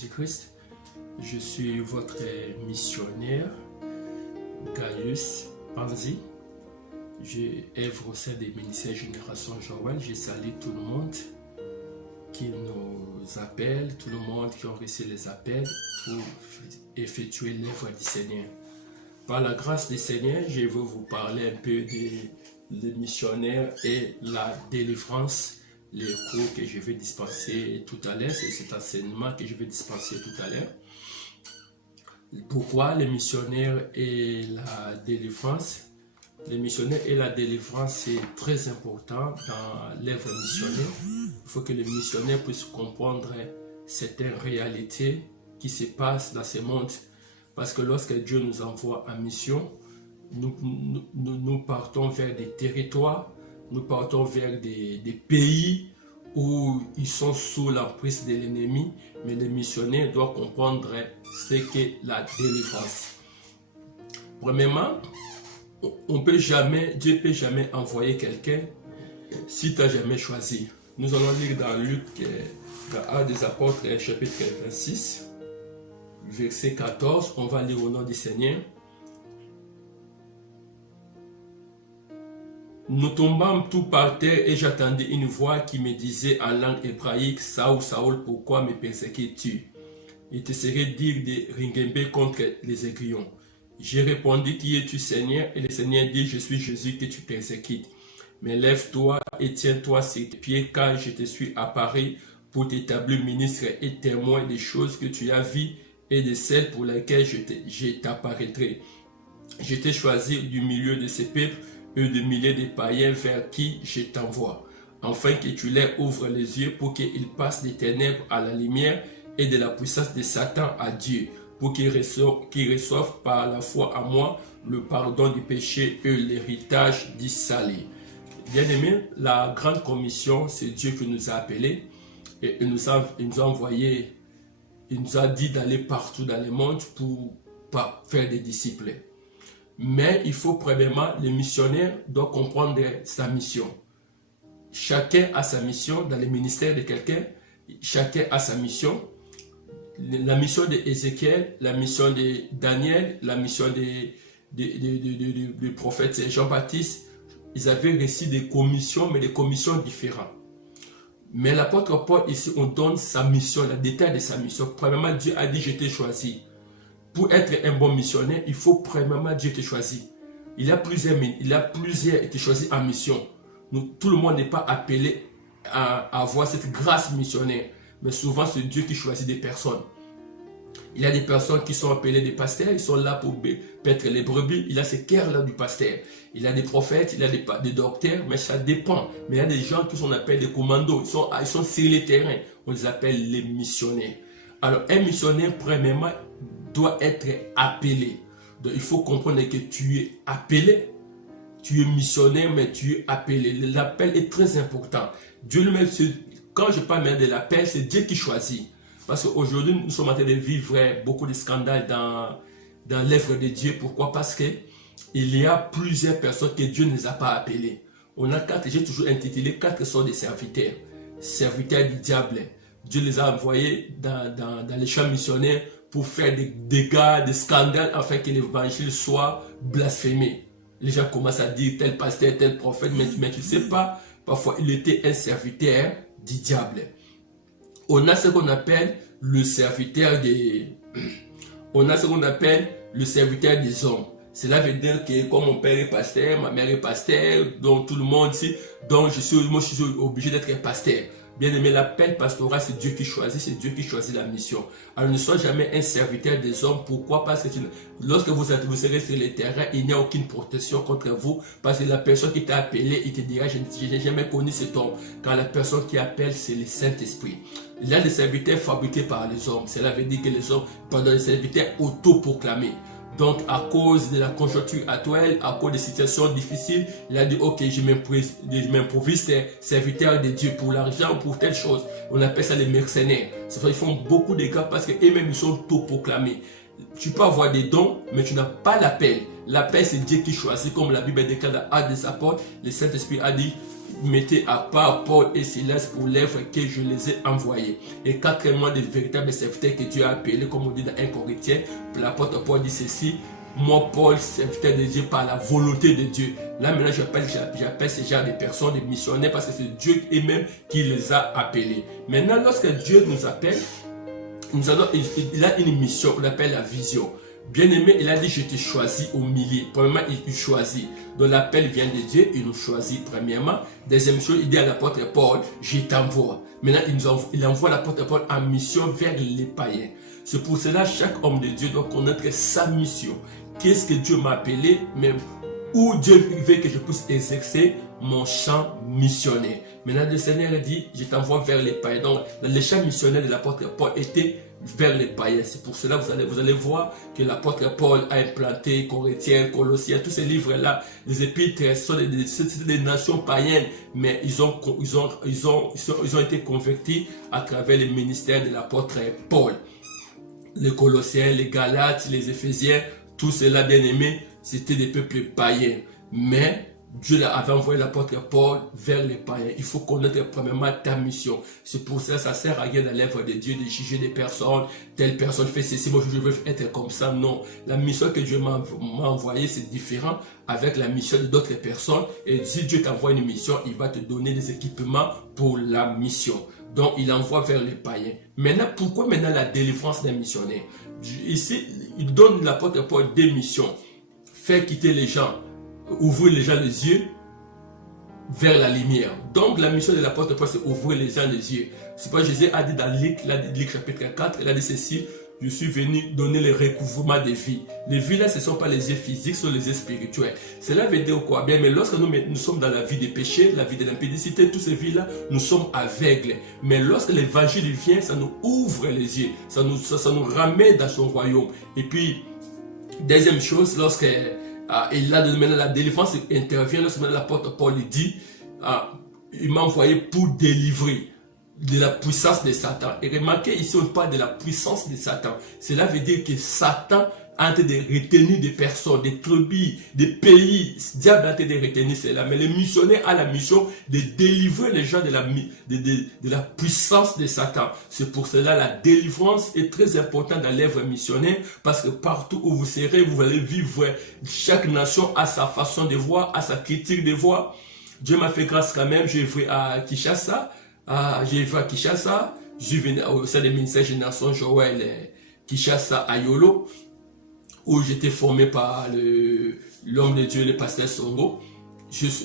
Jésus-Christ. Je suis votre missionnaire, Gaius Panzi. Je œuvre au sein des ministères Génération Joël. Je salue tout le monde qui nous appelle, tout le monde qui a reçu les appels pour effectuer l'œuvre du Seigneur. Par la grâce du Seigneur, je vais vous parler un peu des missionnaires et la délivrance, les cours que je vais dispenser tout à l'heure, c'est cet enseignement que je vais dispenser tout à l'heure. Pourquoi les missionnaires et la délivrance? Les missionnaires et la délivrance, c'est très important dans l'œuvre missionnaire. Il faut que les missionnaires puissent comprendre certaines réalités qui se passent dans ce monde. Parce que lorsque Dieu nous envoie en mission, nous partons vers des territoires, nous partons vers des pays où ils sont sous l'emprise de l'ennemi, mais les missionnaires doivent comprendre ce qu'est la délivrance. Premièrement, Dieu ne peut jamais envoyer quelqu'un si tu n'as jamais choisi. Nous allons lire dans Luc, dans Actes des Apôtres, chapitre 26, verset 14, on va lire au nom du Seigneur. Nous tombâmes tout par terre et j'attendais une voix qui me disait en langue hébraïque, Saoul, Saoul, pourquoi me persécutes-tu? Il te serait dire de ringember contre les aiguillons. J'ai répondu, qui es-tu Seigneur? Et le Seigneur dit, je suis Jésus que tu persécutes. Mais lève-toi et tiens-toi sur tes pieds, car je te suis apparu pour t'établir ministre et témoin des choses que tu as vues et de celles pour lesquelles je t'apparaîtrai. Je t'ai choisi du milieu de ces peuples et de milliers de païens vers qui je t'envoie, afin que tu leur ouvres les yeux pour qu'ils passent des ténèbres à la lumière et de la puissance de Satan à Dieu, pour qu'ils reçoivent par la foi en moi le pardon du péché et l'héritage du salut. Bien-aimés, la grande commission, c'est Dieu qui nous a appelés et il nous a envoyés, il nous a dit d'aller partout dans le monde pour faire des disciples. Mais il faut premièrement, les missionnaires doivent comprendre sa mission. Chacun a sa mission dans le ministère de quelqu'un, chacun a sa mission. La mission d'Ézéchiel, la mission de Daniel, la mission du prophète Jean-Baptiste, ils avaient reçu des commissions, mais des commissions différentes. Mais l'apôtre Paul, ici, on donne sa mission, le détail de sa mission. Premièrement, Dieu a dit, je t'ai choisi. Pour être un bon missionnaire, il faut premièrement Dieu te choisir. Il a plusieurs été choisis en mission. Tout le monde n'est pas appelé à avoir cette grâce missionnaire. Mais souvent, c'est Dieu qui choisit des personnes. Il y a des personnes qui sont appelées des pasteurs, ils sont là pour paître les brebis. Il y a ces cœurs-là du pasteur. Il y a des prophètes, il y a des docteurs, mais ça dépend. Mais il y a des gens qui sont appelés des commandos, ils sont sur les terrains. On les appelle les missionnaires. Alors, un missionnaire, premièrement, doit être appelé. Donc, il faut comprendre que tu es appelé. Tu es missionnaire, mais tu es appelé. L'appel est très important. Dieu lui-même, quand je parle de l'appel, c'est Dieu qui choisit. Parce qu'aujourd'hui, nous sommes en train de vivre beaucoup de scandales dans l'œuvre de Dieu. Pourquoi? Parce qu'il y a plusieurs personnes que Dieu ne les a pas appelées. On a j'ai toujours intitulé 4 sortes de serviteurs. Serviteurs du diable. Dieu les a envoyés dans les champs missionnaires pour faire des dégâts, des scandales, afin que l'évangile soit blasphémé. Les gens commencent à dire tel pasteur, tel prophète, mais tu ne sais pas, parfois il était un serviteur du diable. On a ce qu'on appelle le serviteur des hommes. Cela veut dire que comme mon père est pasteur, ma mère est pasteur, donc tout le monde ici, donc je suis obligé d'être pasteur. Bien aimé, l'appel pastoral, c'est Dieu qui choisit la mission. Alors ne sois jamais un serviteur des hommes. Pourquoi? Parce que lorsque vous serez sur le terrain, il n'y a aucune protection contre vous. Parce que la personne qui t'a appelé, il te dira, je n'ai jamais connu cet homme. Car la personne qui appelle, c'est le Saint-Esprit. Il y a des serviteurs fabriqués par les hommes. Cela veut dire que les hommes, pendant les serviteurs autoproclamés. Donc, à cause de la conjoncture actuelle, à cause des situations difficiles, il a dit, ok, je m'improvise serviteur de Dieu pour l'argent, pour telle chose. On appelle ça les mercenaires. Ils font beaucoup de cas parce qu'eux-mêmes, ils sont autoproclamés. Tu peux avoir des dons, mais tu n'as pas l'appel. L'appel, c'est Dieu qui choisit, comme la Bible déclare dans Actes des Apôtres. Le Saint-Esprit a dit, mettez à part Paul et Silas pour l'œuvre que je les ai envoyés. Et quatrièmement, des véritables serviteurs que Dieu a appelés, comme on dit dans 1 Corinthiens. L'apôtre Paul dit ceci, moi Paul, serviteur de Dieu par la volonté de Dieu. Là maintenant j'appelle ces gens des personnes, des missionnaires, parce que c'est Dieu lui-même qui les a appelés. Maintenant lorsque Dieu nous appelle, il a une mission qu'on appelle la vision. Bien-aimé, il a dit, je te choisis au milieu. Premièrement, il choisit. Donc l'appel vient de Dieu, il nous choisit premièrement. Deuxième chose, il dit à l'apôtre Paul, je t'envoie. Maintenant, il envoie l'apôtre Paul en mission vers les païens. C'est pour cela chaque homme de Dieu doit connaître sa mission. Qu'est-ce que Dieu m'a appelé, même où Dieu veut que je puisse exercer mon champ missionnaire. Maintenant, le Seigneur a dit, je t'envoie vers les païens. Donc, le champ missionnaire de l'apôtre Paul était vers les païens. C'est pour cela que vous allez voir que l'apôtre Paul a implanté Corinthiens, Colossiens, tous ces livres-là, les épîtres sont des nations païennes, mais ils ont été convertis à travers le ministère de l'apôtre Paul. Les Colossiens, les Galates, les Éphésiens, tout cela, bien aimé, c'était des peuples païens. Mais Dieu avait envoyé l'apôtre Paul vers les païens. Il faut connaître premièrement ta mission. C'est pour ça que ça ne sert à rien dans l'œuvre de Dieu de juger des personnes. Telle personne fait ceci, moi je veux être comme ça. Non, la mission que Dieu m'a envoyée, c'est différent avec la mission de d'autres personnes. Et si Dieu t'envoie une mission, il va te donner des équipements pour la mission. Donc, il envoie vers les païens. Maintenant, pourquoi maintenant la délivrance d'un missionnaire? Ici, il donne l'apôtre Paul des missions. Faire quitter les gens, ouvrir les gens les yeux vers la lumière. Donc, la mission de l'apôtre Paul, c'est ouvrir les gens les yeux. C'est pourquoi Jésus a dit dans Luc chapitre 4, il a dit ceci, je suis venu donner le recouvrement des vies. Les vies là, ce ne sont pas les yeux physiques, ce sont les yeux spirituels. Cela veut dire quoi? Bien, mais lorsque nous sommes dans la vie des péchés, la vie de l'impudicité, toutes ces vies là, nous sommes aveugles. Mais lorsque l'évangile vient, ça nous ouvre les yeux, ça nous ramène dans son royaume. Et puis, deuxième chose, lorsque et là, maintenant, la délivrance intervient, lorsque l'apôtre Paul dit, il m'a envoyé pour délivrer de la puissance de Satan. Et remarquez, ici, on parle de la puissance de Satan. Cela veut dire que Satan a en train de retenir des personnes, des tribus, des pays. Diable a en train de retenir cela. Mais le missionnaire a la mission de délivrer les gens de la puissance de Satan. C'est pour cela la délivrance est très importante dans l'œuvre missionnaire, parce que partout où vous serez, vous allez vivre. Chaque nation a sa façon de voir, a sa critique de voir. Dieu m'a fait grâce quand même. J'ai vu à Kinshasa. J'ai vu à Kinshasa, je venais au sein du ministère Génération Joël Kinshasa à Yolo, où j'étais formé par l'homme de Dieu, le pasteur Songo,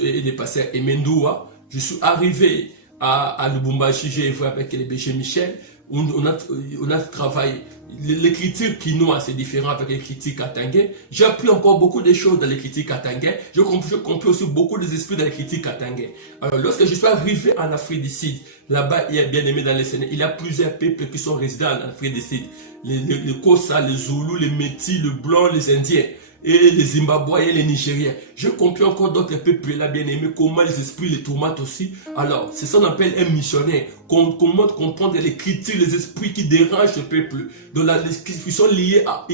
et le pasteur Emendoua. Je suis arrivé à Lubumbashi, j'ai vu avec le berger Michel, où on a travaillé. L'écriture quinoa, c'est différent avec l'écriture katangais. J'ai appris encore beaucoup de choses dans l'écriture katangais. J'ai compris aussi beaucoup des esprits dans l'écriture katangais. Alors, lorsque je suis arrivé en Afrique du Sud, là-bas, il y a bien aimé dans les Sénégal, il y a plusieurs peuples qui sont résidents en Afrique du Sud. Les Kossa, les Zoulous, les Métis, les Blancs, les Indiens. Et les Zimbabwéens, les Nigériens. Je comprends encore d'autres peuples là, bien aimés, comment les esprits les tourmentent aussi. Alors, c'est ça qu'on appelle un missionnaire. Comment comprendre les critiques, les esprits qui dérangent ce peuple. Donc, ils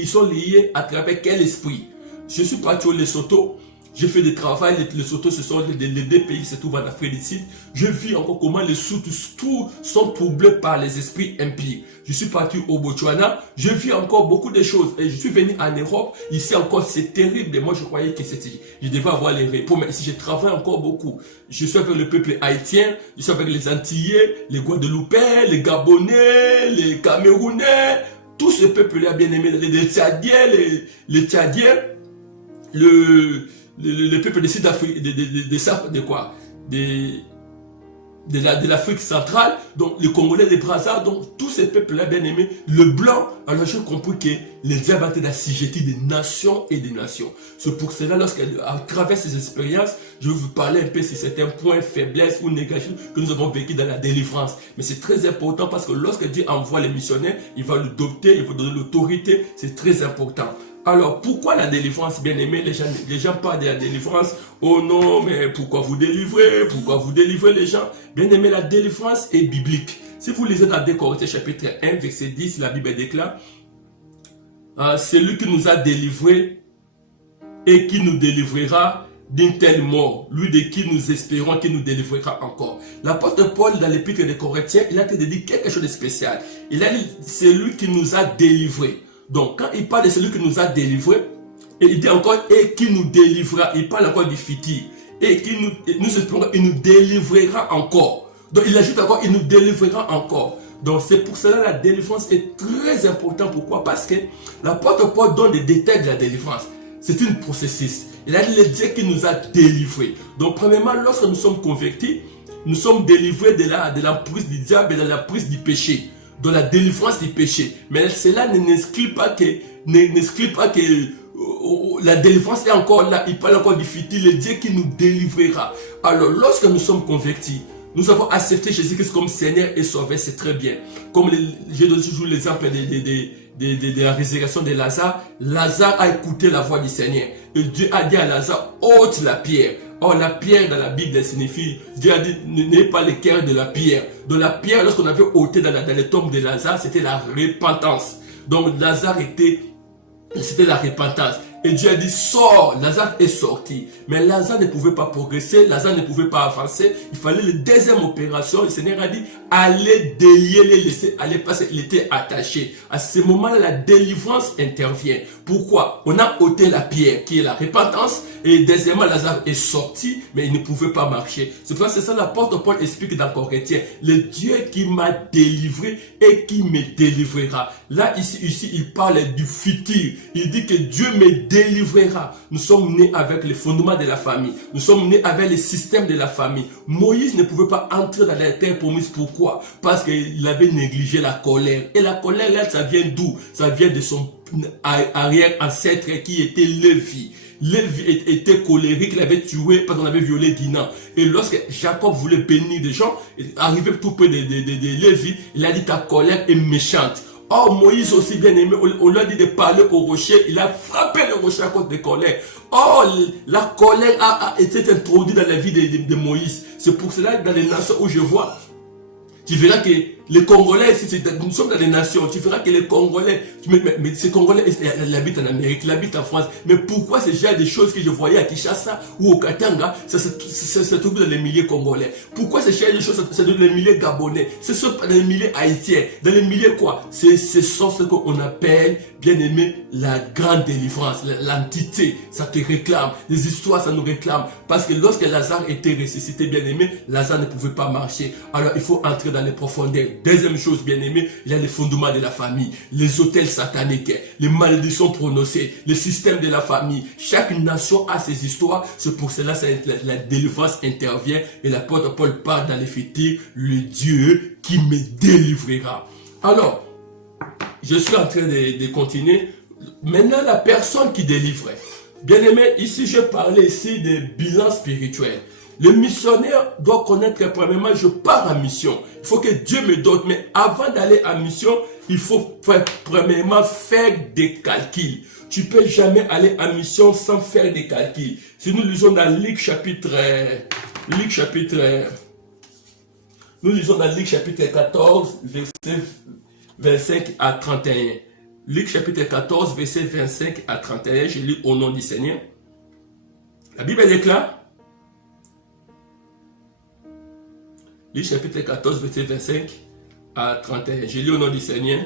sont liés à travers quel esprit? Je suis parti au Lesotho. J'ai fait des travaux, les Lesotho, ce sont les deux pays qui se trouvent en Afrique du Sud. Je vis encore comment les Lesotho sont troublés par les esprits impies. Je suis parti au Botswana, je vis encore beaucoup de choses. Et je suis venu en Europe, ici encore c'est terrible. Et moi je croyais que je devais avoir les repos, mais ici je travaille encore beaucoup. Je suis avec le peuple haïtien, je suis avec les Antillais, les Guadeloupéens, les Gabonais, les Camerounais, tous ces peuples-là bien aimés, les Tchadiens, les Tchadiens, le peuple de Sud-Afrique, de l'Afrique centrale, donc les Congolais, les Brazzaville, donc tous ces peuples-là bien aimés, le blanc. Alors j'ai compris que les diables étaient d'assujettis des nations et des nations. C'est pour cela, à travers ces expériences, je vais vous parler un peu si c'est un point faiblesse ou négatif que nous avons vécu dans la délivrance. Mais c'est très important parce que lorsque Dieu envoie les missionnaires, il va le doter, il va donner l'autorité, c'est très important. Alors, pourquoi la délivrance, bien aimé? Les gens parlent de la délivrance. Oh non, mais pourquoi vous délivrez? Pourquoi vous délivrez les gens? Bien aimé, la délivrance est biblique. Si vous lisez dans 2 Corinthiens chapitre 1, verset 10, la Bible déclare, c'est lui qui nous a délivrés et qui nous délivrera d'une telle mort, lui de qui nous espérons qu'il nous délivrera encore. L'apôtre Paul, dans l'épître des Corinthiens, il a dit quelque chose de spécial. Il a dit, c'est lui qui nous a délivrés. Donc, quand il parle de celui qui nous a délivrés, et il dit encore, et qui nous délivrera, il parle encore du futur, et qui nous espérons, il nous délivrera encore. Donc, il ajoute encore, il nous délivrera encore. Donc, c'est pour cela la délivrance est très importante. Pourquoi? Parce que l'apôtre Paul donne des détails de la délivrance. C'est une processus. Il a dit le Dieu qui nous a délivrés. Donc, premièrement, lorsque nous sommes convertis, nous sommes délivrés de l'emprise du diable et de l'emprise du péché, de la délivrance du péché. Mais cela n'exclut pas que la délivrance est encore là. Il parle encore du futur, le Dieu qui nous délivrera. Alors, lorsque nous sommes convertis, nous avons accepté Jésus-Christ comme Seigneur et Sauveur, c'est très bien. Comme j'ai donné toujours l'exemple de la résurrection de Lazare. Lazare a écouté la voix du Seigneur. Et Dieu a dit à Lazare, ôte la pierre. Or, la pierre dans la Bible signifie, Dieu a dit, n'ayez pas le cœur de la pierre. Donc la pierre, lorsqu'on avait ôté dans les tombes de Lazare, c'était la repentance. Donc Lazare c'était la repentance. Et Dieu a dit, sors. Lazare est sorti. Mais Lazare ne pouvait pas progresser. Lazare ne pouvait pas avancer. Il fallait la deuxième opération. Le Seigneur a dit, allez délier, les laisser aller parce qu'il était attaché. À ce moment-là, la délivrance intervient. Pourquoi? On a ôté la pierre qui est la repentance. Et deuxièmement, Lazare est sorti, mais il ne pouvait pas marcher. C'est pour ça que c'est ça l'apôtre Paul explique dans Corinthiens. Le Dieu qui m'a délivré et qui me délivrera. Là, ici, il parle du futur. Il dit que Dieu me délivrera. Nous sommes nés avec les fondements de la famille. Nous sommes nés avec le système de la famille. Moïse ne pouvait pas entrer dans la terre promise. Pourquoi? Parce qu'il avait négligé la colère. Et la colère, là, ça vient d'où? Ça vient de son arrière-ancêtre qui était Lévi. Lévi était colérique, il avait tué parce qu'on avait violé Dinan. Et lorsque Jacob voulait bénir des gens, arrivé tout près de Lévi, il a dit ta colère est méchante. Or, Moïse aussi bien aimé, on lui a dit de parler au rocher, il a frappé le rocher à cause de colère. Or, la colère a été introduite dans la vie de Moïse. C'est pour cela que dans les nations où je vois, tu verras que les Congolais, nous sommes dans les nations, tu verras que les Congolais, mais ces Congolais, ils habitent en Amérique, ils habitent en France. Mais pourquoi c'est déjà des choses que je voyais à Kinshasa ou au Katanga, ça se trouve dans les milliers Congolais? Pourquoi c'est déjà des choses, c'est dans les milliers Gabonais, c'est dans les milliers Haïtiens, dans les milliers quoi? Ce sont ce qu'on appelle, bien aimé, la grande délivrance, l'entité, ça te réclame, les histoires, ça nous réclame. Parce que lorsque Lazare était ressuscité, bien aimé, Lazare ne pouvait pas marcher. Alors il faut entrer dans les profondeurs. Deuxième chose, bien aimé, il y a les fondements de la famille, les autels sataniques, les malédictions prononcées, le système de la famille. Chaque nation a ses histoires. C'est pour cela que la délivrance intervient. Et l'apôtre Paul parle dans les futurs, le Dieu qui me délivrera. Alors, je suis en train de continuer. Maintenant, la personne qui délivre. Bien aimé, ici, je parlais ici de bilan spirituel. Le missionnaire doit connaître premièrement, je pars en mission. Il faut que Dieu me donne. Mais avant d'aller en mission, il faut premièrement faire des calculs. Tu ne peux jamais aller en mission sans faire des calculs. Si nous lisons dans Luc chapitre 14, verset 25 à 31. Luc chapitre 14, verset 25 à 31. Je lis au nom du Seigneur. La Bible déclare. Luc chapitre 14, verset 25 à 31. Je lis au nom du Seigneur.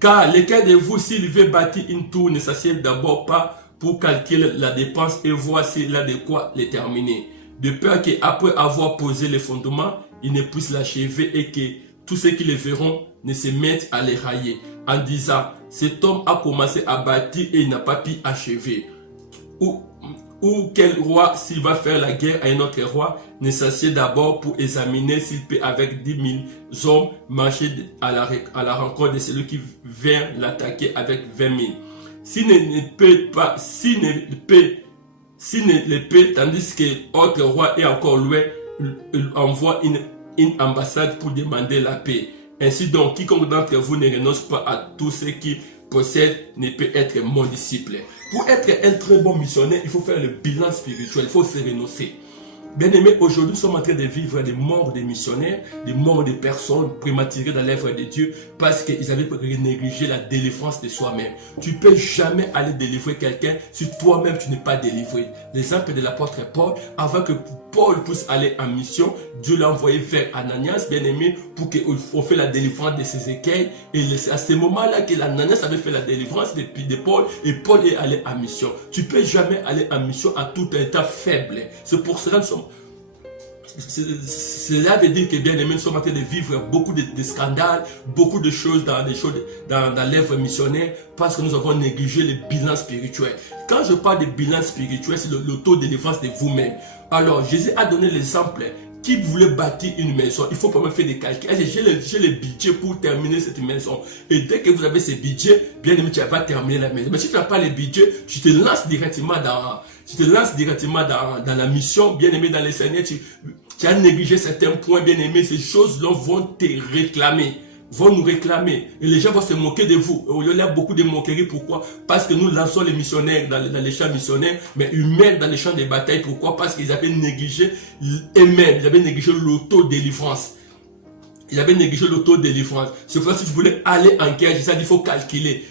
Car lequel de vous, s'il veut bâtir une tour, ne s'assied d'abord pas pour calculer la dépense et voir s'il a de quoi les terminer. De peur qu'après avoir posé les fondements, il ne puisse l'achever et que tous ceux qui le verront ne se mettent à les railler. En disant, cet homme a commencé à bâtir et il n'a pas pu achever. Ou quel roi, s'il va faire la guerre à un autre roi, ne s'assied d'abord pour examiner s'il peut avec 10 000 hommes marcher à la rencontre de celui qui vient l'attaquer avec 20 000. S'il ne le peut, tandis que l'autre roi est encore loin, il envoie une ambassade pour demander la paix. Ainsi donc, quiconque d'entre vous ne renonce pas à tout ce qui possède ne peut être mon disciple. Pour être un très bon missionnaire, il faut faire le bilan spirituel, il faut se renoncer. Bien aimé, aujourd'hui nous sommes en train de vivre des morts des missionnaires, des morts des personnes prématurées dans l'œuvre de Dieu parce qu'ils avaient négligé la délivrance de soi-même. Tu ne peux jamais aller délivrer quelqu'un si toi-même tu n'es pas délivré. L'exemple de l'apôtre Paul, avant que Paul puisse aller en mission, Dieu l'a envoyé vers Ananias, bien aimé, pour qu'on fasse la délivrance de ses écueils. Et c'est à ce moment-là que Ananias avait fait la délivrance de Paul et Paul est allé en mission. Tu ne peux jamais aller en mission à tout état faible. C'est pour cela que nous sommes... Cela veut dire que bien aimé, nous sommes en train de vivre beaucoup de scandales, beaucoup de choses dans l'œuvre missionnaire parce que nous avons négligé le bilan spirituel. Quand je parle de bilan spirituel, c'est l'auto-délivrance de vous-même. Alors, Jésus a donné l'exemple. Qui voulait bâtir une maison, il faut quand même faire des calculs. J'ai le budget pour terminer cette maison. Et dès que vous avez ce budget, bien aimé, tu vas terminer la maison. Mais si tu n'as pas le budget, tu te lances directement dans la mission, bien aimé, dans les Seigneurs. Tu as négligé certains points, bien aimé. Ces choses-là vont te réclamer. Vont nous réclamer. Et les gens vont se moquer de vous. Il y a beaucoup de moqueries. Pourquoi? Parce que nous lançons les missionnaires dans les champs missionnaires, mais humains dans les champs de bataille. Pourquoi? Parce qu'ils avaient négligé eux-mêmes. Ils avaient négligé l'auto-délivrance. Ils avaient négligé l'auto-délivrance. C'est pour ça que si tu voulais aller en guerre, j'ai dit il faut calculer.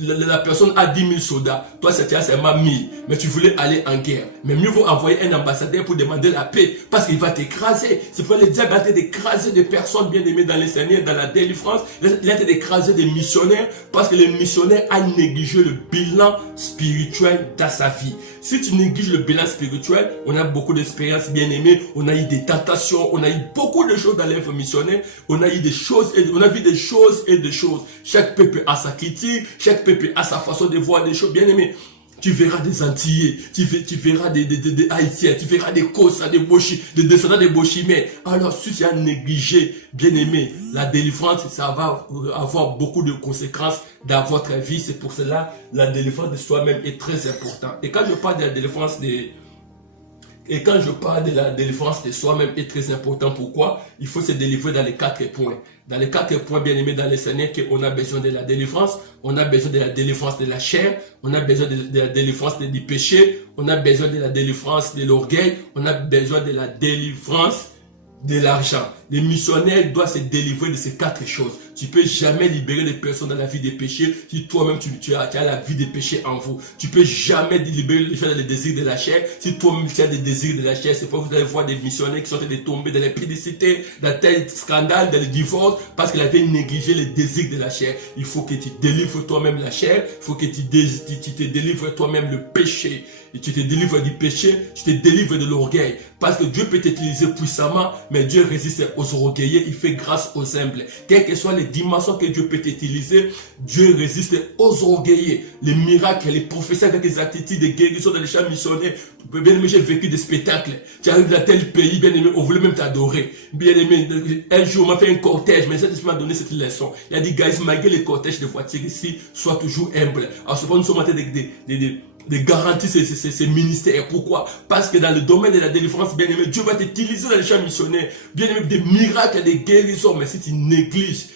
La personne a 10 000 soldats. Toi, c'était seulement 1000. Mais tu voulais aller en guerre. Mais mieux vaut envoyer un ambassadeur pour demander la paix. Parce qu'il va t'écraser. C'est pour le diable a été d'écraser des personnes bien aimées dans les Seigneurs, dans la délivrance. Il a été d'écraser des missionnaires. Parce que le missionnaire a négligé le bilan spirituel dans sa vie. Si tu négliges le bilan spirituel, on a beaucoup d'expériences bien aimées. On a eu des tentations. On a eu beaucoup de choses dans l'œuvre missionnaire. On a eu des choses. On a vu des choses et des choses. Chaque peuple a sa critique. Chaque peuple a sa façon de voir des choses. Bien aimé, tu verras des Antillais, tu verras des Haïtiens, tu verras des Kossa, des descendants de Bochimais. Alors, si tu as négligé, bien aimé, la délivrance, ça va avoir beaucoup de conséquences dans votre vie. C'est pour cela, la délivrance de soi-même est très importante. Et quand je parle de la délivrance de soi-même est très important. Pourquoi? Il faut se délivrer dans les 4 points. Dans les 4 points bien aimés dans les Seigneurs, qu'on a besoin de la délivrance, on a besoin de la délivrance de la chair, on a besoin de la délivrance du péché, on a besoin de la délivrance de l'orgueil, on a besoin de la délivrance de l'argent. Les missionnaires doivent se délivrer de ces 4 choses. Tu ne peux jamais libérer les personnes dans la vie des péchés si toi-même tu as la vie des péchés en vous. Tu ne peux jamais libérer les gens dans les désirs de la chair si toi-même tu as des désirs de la chair. C'est pourquoi vous allez voir des missionnaires qui sont en train de tomber dans l'impudicité, dans tel scandale, dans le divorce, parce qu'ils avaient négligé les désirs de la chair. Il faut que tu délivres toi-même la chair, il faut que tu te délivres toi-même le péché. Et tu te délivres du péché, tu te délivres de l'orgueil. Parce que Dieu peut t'utiliser puissamment, mais Dieu résiste aux orgueilleux, il fait grâce aux humbles. Quelles que soient les dimensions que Dieu peut t'utiliser, Dieu résiste aux orgueilleux. Les miracles, les prophéties avec des attitudes de guérison dans les champs missionnaires. Bien aimé, j'ai vécu des spectacles. Tu arrives dans tel pays, bien aimé, on voulait même t'adorer. Bien aimé, un jour, on m'a fait un cortège, mais cet esprit m'a donné cette leçon. Il a dit, guys, malgré les cortèges de voitures ici, sois toujours humble. Alors, c'est pas nous sommes en train de garantir ces ministères. Pourquoi? Parce que dans le domaine de la délivrance, bien aimé, Dieu va t'utiliser dans les champs missionnaires. Bien aimé, des miracles, des guérisons. Mais si tu négliges,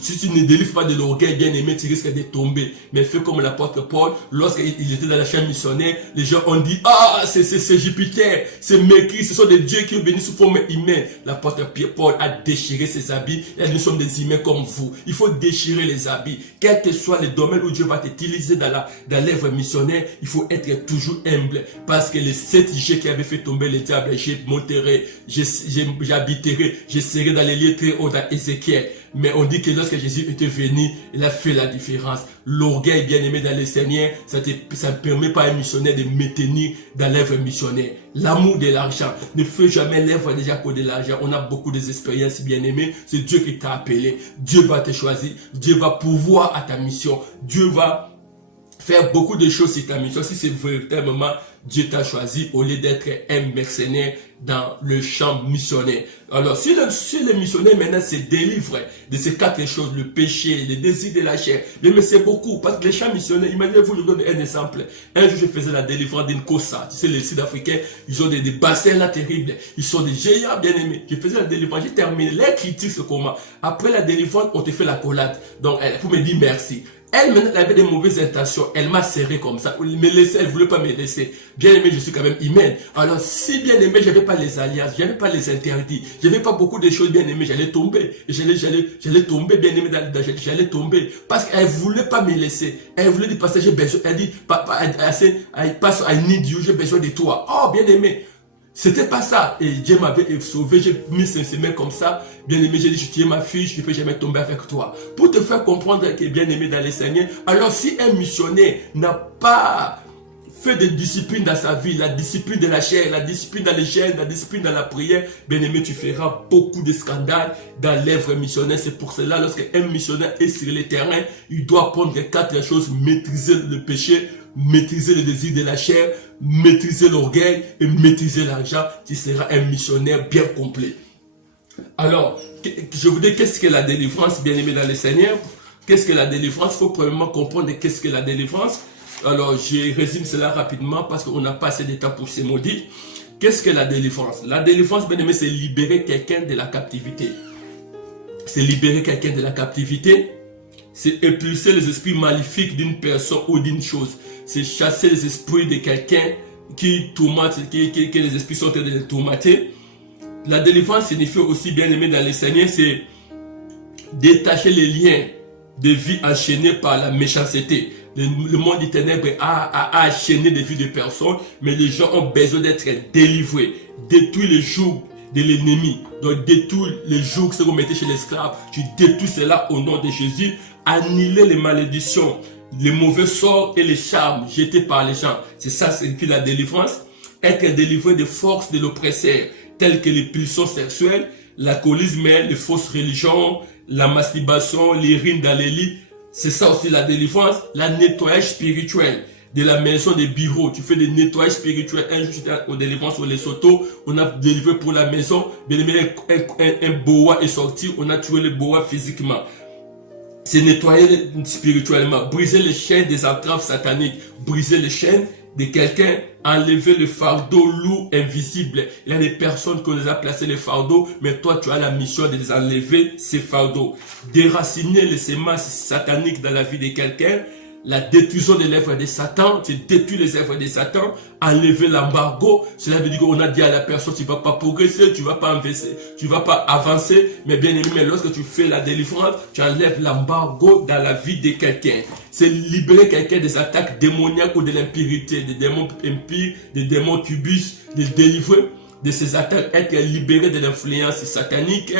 si tu ne délivres pas de l'orgueil, bien aimé, tu risques de tomber. Mais fais comme l'apôtre Paul, lorsqu'il était dans la champ missionnaire, les gens ont dit, ah, c'est Jupiter, c'est Mercure, ce sont des dieux qui sont venus sous forme humaine. L'apôtre Paul a déchiré ses habits. Et nous sommes des humains comme vous. Il faut déchirer les habits. Quel que soit le domaine où Dieu va t'utiliser dans l'œuvre missionnaire, il faut être toujours humble. Parce que les 7 G qui avaient fait tomber le diable, j'ai monterai, j'habiterai, je serai dans les lieux très hauts dans Ézéchiel. Mais on dit que lorsque Jésus était venu, il a fait la différence. L'orgueil bien aimé dans les Seigneurs, ça ne permet pas à un missionnaire de maintenir dans l'œuvre missionnaire. L'amour de l'argent, ne fais jamais l'œuvre déjà pour de l'argent. On a beaucoup d'expériences bien aimées. C'est Dieu qui t'a appelé. Dieu va te choisir. Dieu va pouvoir à ta mission. Dieu va faire beaucoup de choses sur ta mission. Si c'est véritablement Dieu t'a choisi au lieu d'être un mercenaire dans le champ missionnaire. Alors, si le missionnaire maintenant se délivre de ces 4 choses, le péché, les désirs de la chair, mais c'est beaucoup, parce que les champs missionnaires, imaginez-vous, je vous donne un exemple. Un jour, je faisais la délivrance d'une Kossa. Tu sais, les Sud-Africains, ils ont des bassins là terribles. Ils sont des géants bien aimés. Je faisais la délivrance, j'ai terminé. Les critiques, c'est comment? Après la délivrance, on te fait la collade. Donc, pour me dire merci. Elle, maintenant, elle avait des mauvaises intentions. Elle m'a serré comme ça. Elle me laissait, elle ne voulait pas me laisser. Bien aimé, je suis quand même humaine. Alors, si bien aimé, je n'avais pas les alliances, je n'avais pas les interdits, je n'avais pas beaucoup de choses bien aimées, j'allais tomber. J'allais tomber, bien aimé, j'allais tomber. Parce qu'elle ne voulait pas me laisser. Elle voulait dire, parce que j'ai besoin, elle dit, papa, I need you, j'ai besoin de toi. Oh, bien aimé. C'était pas ça. Et Dieu m'avait sauvé, j'ai mis ses mains comme ça. Bien aimé, j'ai dit, tu es ma fille, je ne peux jamais tomber avec toi. Pour te faire comprendre que bien aimé dans les Seigneurs. Alors si un missionnaire n'a pas fait de discipline dans sa vie, la discipline de la chair, la discipline dans les chaînes, la discipline dans la prière, bien aimé, tu feras beaucoup de scandales dans l'œuvre missionnaire. C'est pour cela, lorsqu'un missionnaire est sur le terrain, il doit apprendre les 4 choses, maîtriser le péché, maîtriser le désir de la chair, maîtriser l'orgueil et maîtriser l'argent. Tu seras un missionnaire bien complet. Alors, je vous dis qu'est-ce que la délivrance, bien aimé dans le Seigneur. Qu'est-ce que la délivrance? Il faut premièrement comprendre qu'est-ce que la délivrance. Alors, je résume cela rapidement parce qu'on n'a pas assez de temps pour ces maudits. Qu'est-ce que la délivrance? La délivrance, bien aimé, c'est libérer quelqu'un de la captivité. C'est libérer quelqu'un de la captivité. C'est expulser les esprits maléfiques d'une personne ou d'une chose. C'est chasser les esprits de quelqu'un qui tourmente, que les esprits sont en train de les tourmenter. La délivrance signifie aussi, bien aimé dans les Seigneurs, c'est détacher les liens de vie enchaînés par la méchanceté. Le monde des ténèbres a enchaîné des vies de personnes, mais les gens ont besoin d'être délivrés. Détruire les jours de l'ennemi. Donc détruire les jours que vous mettez chez l'esclave. Tu détruis cela au nom de Jésus. Annuler les malédictions, les mauvais sorts et les charmes jetés par les gens. C'est ça, c'est la délivrance. Être délivré des forces de l'oppresseur, telles que les pulsions sexuelles, l'alcoolisme, les fausses religions, la masturbation, les rimes dans les lits. C'est ça aussi la délivrance. La nettoyage spirituel de la maison, des bureaux. Tu fais des nettoyages spirituels. Un jour, j'étais aux délivrances au Lesotho. On a délivré pour la maison. Bien aimé, un boa est sorti. On a tué le boa physiquement. C'est nettoyer spirituellement. Briser les chaînes des entraves sataniques. Briser les chaînes de quelqu'un, enlever le fardeau lourd, invisible. Il y a des personnes qu'on les a placé les fardeaux, mais toi tu as la mission de les enlever, ces fardeaux. Déraciner les semences sataniques dans la vie de quelqu'un, la détruction de l'œuvre de Satan, tu détruis les œuvres de Satan, enlever l'embargo. Cela veut dire qu'on a dit à la personne, tu ne vas pas progresser, tu ne vas pas avancer, tu vas pas avancer. Mais bien aimé, mais lorsque tu fais la délivrance, tu enlèves l'embargo dans la vie de quelqu'un. C'est libérer quelqu'un des attaques démoniaques ou de l'impurité, des démons impurs, des démons tubus, de délivrer de ces attaques, être libéré de l'influence satanique.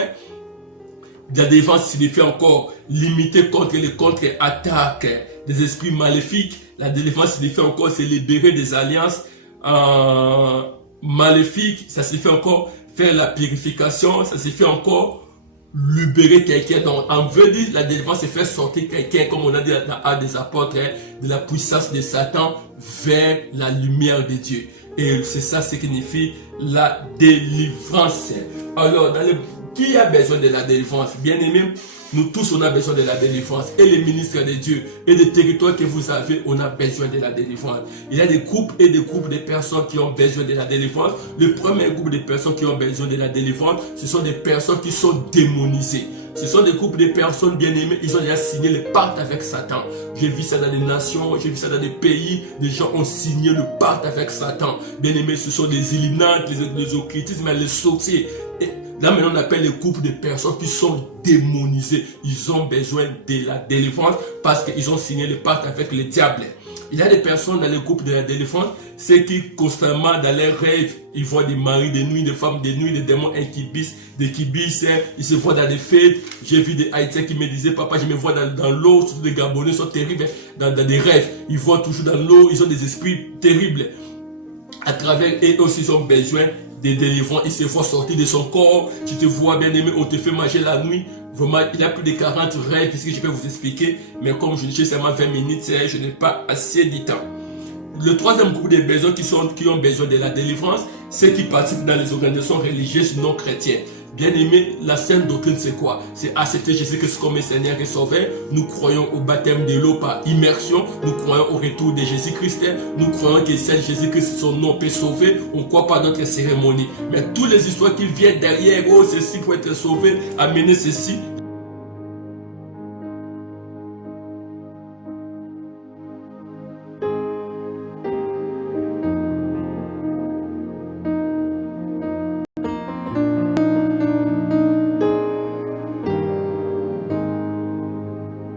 La défense signifie encore limiter contre les contre-attaques des esprits maléfiques. La défense signifie encore se libérer des alliances maléfiques. Ça signifie encore faire la purification. Ça signifie encore libérer quelqu'un. Donc, en veut dire, la délivrance, c'est faire sortir quelqu'un, comme on a dit dans l'art des apôtres, de la puissance de Satan vers la lumière de Dieu. Et c'est ça ce qui signifie la délivrance. Alors, qui a besoin de la délivrance? Bien aimé, nous tous on a besoin de la délivrance. Et les ministres de Dieu et des territoires que vous avez, on a besoin de la délivrance. Il y a des groupes et des groupes de personnes qui ont besoin de la délivrance. Le premier groupe de personnes qui ont besoin de la délivrance, ce sont des personnes qui sont démonisées. Ce sont des groupes de personnes bien aimées, ils ont déjà signé le pacte avec Satan. J'ai vu ça dans des nations, j'ai vu ça dans des pays, des gens ont signé le pacte avec Satan. Bien aimés, ce sont des Illuminates, les occultistes, les sorciers. Et là maintenant on appelle les groupes de personnes qui sont démonisées. Ils ont besoin de la délivrance parce qu'ils ont signé le pacte avec le diable. Il y a des personnes dans le groupe de la délivrance, ceux qui constamment dans leurs rêves, ils voient des maris de nuit, des femmes de nuit, des démons incubus, des kibis, ils se voient dans des fêtes. J'ai vu des Haïtiens qui me disaient, papa, je me vois dans l'eau, tous les Gabonais sont terribles, dans des rêves. Ils voient toujours dans l'eau, ils ont des esprits terribles. À travers eux aussi, ils ont besoin de délivrance. Ils se font sortir de son corps. Tu te vois bien aimé, on te fait manger la nuit. Vraiment, il y a plus de 40 rêves que je peux vous expliquer. Mais comme je dis seulement 20 minutes, je n'ai pas assez de temps. Le troisième groupe de personnes qui ont besoin de la délivrance, c'est qui participent dans les organisations religieuses non chrétiennes. Bien aimé, la sainte doctrine c'est quoi? C'est accepter Jésus-Christ comme Seigneur et Sauveur. Nous croyons au baptême de l'eau par immersion. Nous croyons au retour de Jésus-Christ. Nous croyons que seul Jésus-Christ, son nom peut sauver. On ne croit pas à notre cérémonie. Mais toutes les histoires qui viennent derrière, oh ceci pour être sauvé, amener ceci,